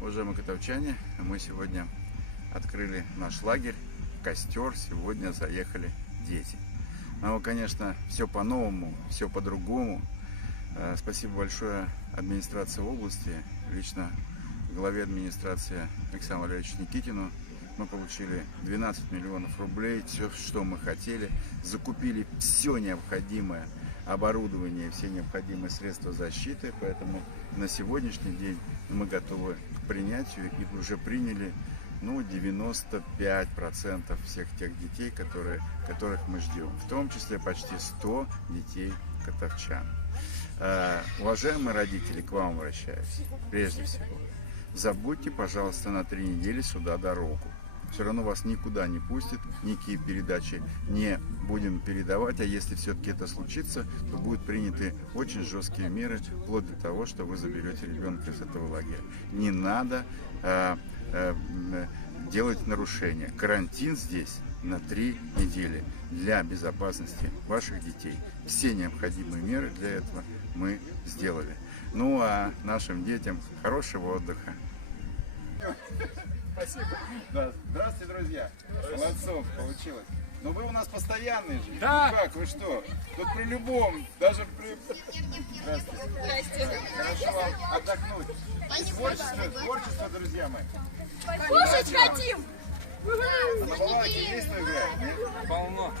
Уважаемые котовчане, мы сегодня открыли наш лагерь, костер, сегодня заехали дети. Ну, конечно, все по-новому, все по-другому. Спасибо большое администрации области, лично главе администрации Александру Валерьевичу Никитину. Мы получили 12 миллионов рублей, все, что мы хотели, закупили все необходимое оборудование, все необходимые средства защиты, поэтому на сегодняшний день мы готовы к принятию и уже приняли 95% всех тех детей, которых мы ждем, в том числе почти 100 детей котовчан. Уважаемые родители, к вам обращаюсь, прежде всего, забудьте, пожалуйста, на 3 недели сюда дорогу. Все равно вас никуда не пустят, никакие передачи не будем передавать, а если все-таки это случится, то будут приняты очень жесткие меры, вплоть до того, что вы заберете ребенка из этого лагеря. Не надо делать нарушения. Карантин здесь на 3 недели для безопасности ваших детей. Все необходимые меры для этого мы сделали. Ну а нашим детям хорошего отдыха. Спасибо. Да. Здравствуйте, друзья. Молодцов, получилось. Но вы у нас постоянные же. Да. Ну как, вы что? Тут при любом, даже при... Здравствуйте. Здрасте. Хорошо вам отдохнуть. Творчество, друзья мои. Кушать хотим! На балалайке есть что играть? Нет? Полно.